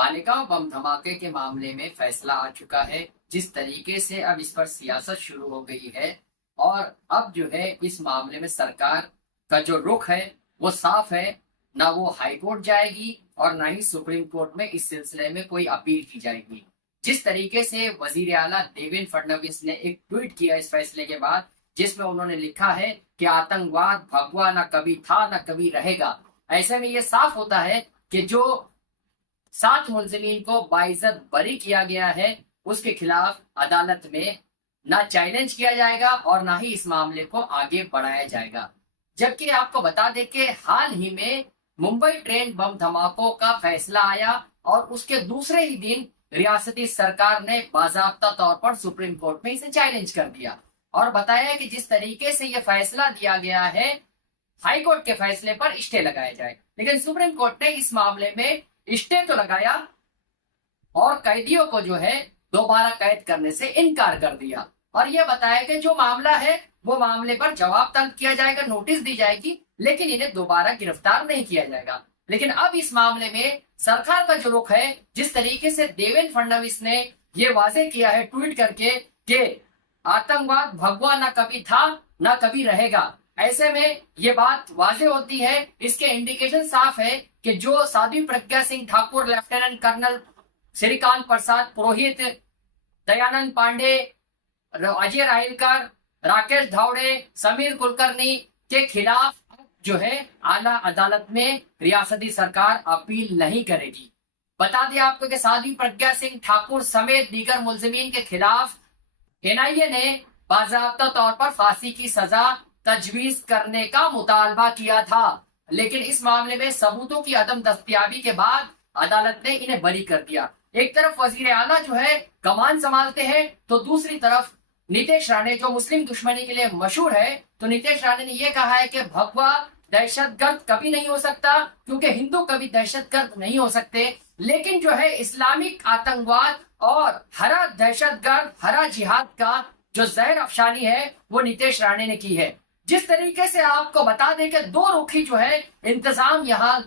मालेगांव बम धमाके के मामले में फैसला आ चुका है। जिस तरीके से अब इस पर सियासत शुरू हो गई है और अब जो है इस मामले में सरकार का जो रुख है वो साफ है। ना वो हाई कोर्ट जाएगी और ना ही सुप्रीम कोर्ट में इस सिलसिले में कोई अपील की जाएगी। जिस तरीके से वजीर आला देवेंद्र फडणवीस ने एक ट्वीट किया इस फैसले के बाद, जिसमें उन्होंने लिखा है कि आतंकवाद भगवा ना कभी था ना कभी रहेगा। ऐसे में ये साफ होता है कि जो 7 मुलजिमीन को बाइज्जत बरी किया गया है उसके खिलाफ अदालत में ना चैलेंज किया जाएगा और ना ही इस मामले को आगे बढ़ाया जाएगा। जबकि आपको बता दें कि हाल ही में मुंबई ट्रेन बम धमाकों का फैसला आया और उसके दूसरे ही दिन रियासती सरकार ने बाकायदा तौर पर सुप्रीम कोर्ट में इसे चैलेंज कर दिया और बताया कि जिस तरीके से यह फैसला दिया गया है हाई कोर्ट के फैसले पर स्टे लगाया जाए। लेकिन सुप्रीम कोर्ट ने इस मामले में स्टे तो लगाया और कैदियों को जो है दोबारा कैद करने से इनकार कर दिया और यह बताया कि जो मामला है वो मामले पर जवाब तलब किया जाएगा, नोटिस दी जाएगी, लेकिन इन्हें दोबारा गिरफ्तार नहीं किया जाएगा। लेकिन अब इस मामले में सरकार का जो रुख है, जिस तरीके से देवेंद्र फडणवीस ने ये वाजे किया है ट्वीट करके कि आतंकवाद भगवा ना कभी था ना कभी रहेगा, ऐसे में ये बात वाजे होती है। इसके इंडिकेशन साफ है कि जो साध्वी प्रज्ञा सिंह ठाकुर, लेफ्टिनेंट कर्नल श्रीकांत प्रसाद पुरोहित, दयानंद पांडे, अजय राहिलकर, राकेश धावड़े, समीर कुलकर्णी के खिलाफ जो है आला अदालत में रियासती सरकार अपील नहीं करेगी। बता दें आपको कि साध्वी प्रज्ञा सिंह ठाकुर समेत दीगर मुलजिमीन के खिलाफ एनआईए ने बाकायदा तौर पर फांसी की सजा तजवीज करने का मुतालबा किया था, लेकिन इस मामले में सबूतों की अदम दस्तयाबी के बाद अदालत ने इन्हें बरी कर दिया। एक तरफ वजीर आला जो है कमान संभालते हैं तो दूसरी तरफ नीतीश राणे जो मुस्लिम दुश्मनी के लिए मशहूर है, तो नीतीश राणे ने यह कहा है कि भगवा दहशतगर्द कभी नहीं हो सकता क्योंकि हिंदू कभी दहशतगर्द नहीं हो सकते, लेकिन जो है इस्लामिक आतंकवाद और हरा दहशतगर्द, हरा जिहाद का जो जहर अफशानी है वो नीतीश राणे ने की है। जिस तरीके से आपको बता दें कि दो रुखी जो है इंतजाम यहाँ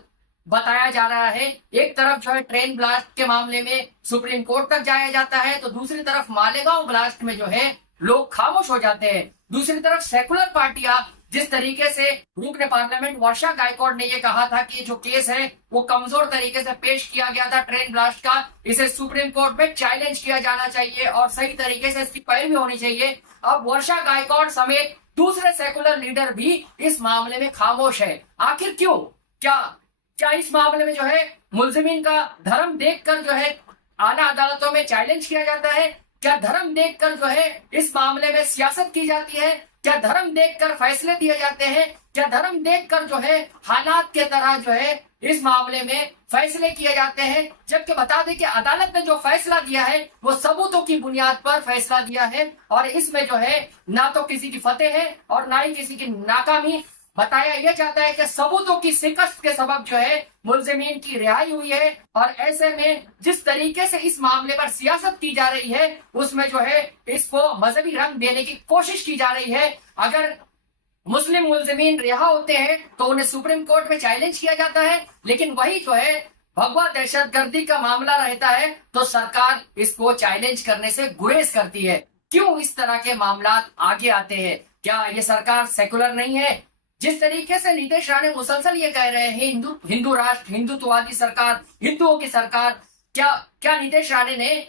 बताया जा रहा है। एक तरफ जो है ट्रेन ब्लास्ट के मामले में सुप्रीम कोर्ट तक जाया जाता है, तो दूसरी तरफ मालेगांव ब्लास्ट में जो है लोग खामोश हो जाते हैं। दूसरी तरफ सेकुलर पार्टियां जिस तरीके से रुकने पार्लियामेंट वर्षा गायकवाड ने ये कहा था कि जो केस है वो कमजोर तरीके से पेश किया गया था ट्रेन ब्लास्ट का, इसे सुप्रीम कोर्ट में चैलेंज किया जाना चाहिए और सही तरीके से इसकी पैरवी होनी चाहिए। अब वर्षा गायकवाड समेत दूसरे सेकुलर लीडर भी इस मामले में खामोश है। आखिर क्यों? क्या इस मामले में जो है मुलजिमीन का धर्म देखकर जो है आला अदालतों में चैलेंज किया जाता है? क्या धर्म देखकर जो है इस मामले में सियासत की जाती है? क्या धर्म देखकर फैसले दिए जाते हैं? क्या धर्म देखकर जो है हालात के तरह जो है इस मामले में फैसले किए जाते हैं? जबकि बता दें कि अदालत ने जो फैसला दिया है वो सबूतों की बुनियाद पर फैसला दिया है और इसमें जो है ना तो किसी की फतेह है और ना ही किसी की नाकामी। बताया यह जाता है कि सबूतों की शिकस्त के सबब जो है मुलजिमीन की रिहाई हुई है और ऐसे में जिस तरीके से इस मामले पर सियासत की जा रही है उसमें जो है इसको मजहबी रंग देने की कोशिश की जा रही है। अगर मुस्लिम मुलजिमीन रिहा होते हैं तो उन्हें सुप्रीम कोर्ट में चैलेंज किया जाता है, लेकिन वही जो है भगवा दहशतगर्दी का मामला रहता है तो सरकार इसको चैलेंज करने से गुरेज करती है। क्यों इस तरह के मामला आगे आते हैं? क्या ये सरकार सेकुलर नहीं है? जिस तरीके से नीतीश राणे मुसलसल ये कह रहे हैं हिंदू राष्ट्र, हिंदुत्ववादी सरकार, हिंदुओं की सरकार, क्या नीतीश राणे ने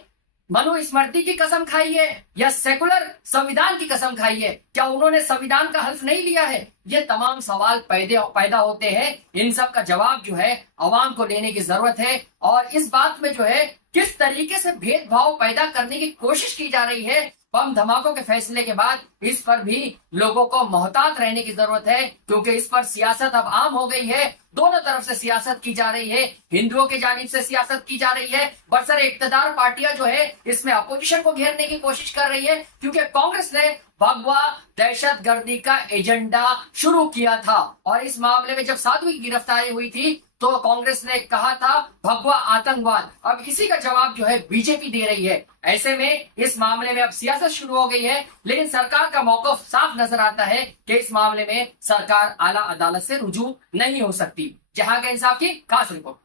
मनुस्मृति की कसम खाई है या सेकुलर संविधान की कसम खाई है? क्या उन्होंने संविधान का हल्फ नहीं लिया है? ये तमाम सवाल पैदा होते हैं। इन सब का जवाब जो है अवाम को लेने की जरूरत है और इस बात में जो है किस तरीके से भेदभाव पैदा करने की कोशिश की जा रही है बम धमाकों के फैसले के बाद, इस पर भी लोगों को मोहतात रहने की जरूरत है क्योंकि इस पर सियासत अब आम हो गई है। दोनों तरफ से सियासत की जा रही है, हिंदुओं की जानिब से सियासत की जा रही है, बरसर इक्तदार पार्टियां जो है इसमें अपोजिशन को घेरने की कोशिश कर रही है क्योंकि कांग्रेस ने भगवा दहशतगर्दी का एजेंडा शुरू किया था और इस मामले में जब साध्वी की गिरफ्तारी हुई थी तो कांग्रेस ने कहा था भगवा आतंकवाद। अब इसी का जवाब जो है बीजेपी दे रही है। ऐसे में इस मामले में अब सियासत शुरू हो गई है, लेकिन सरकार का मौक़िफ़ साफ नजर आता है कि इस मामले में सरकार आला अदालत से रुजू नहीं हो सकती। जहां का इंसाफ की खास रिपोर्ट।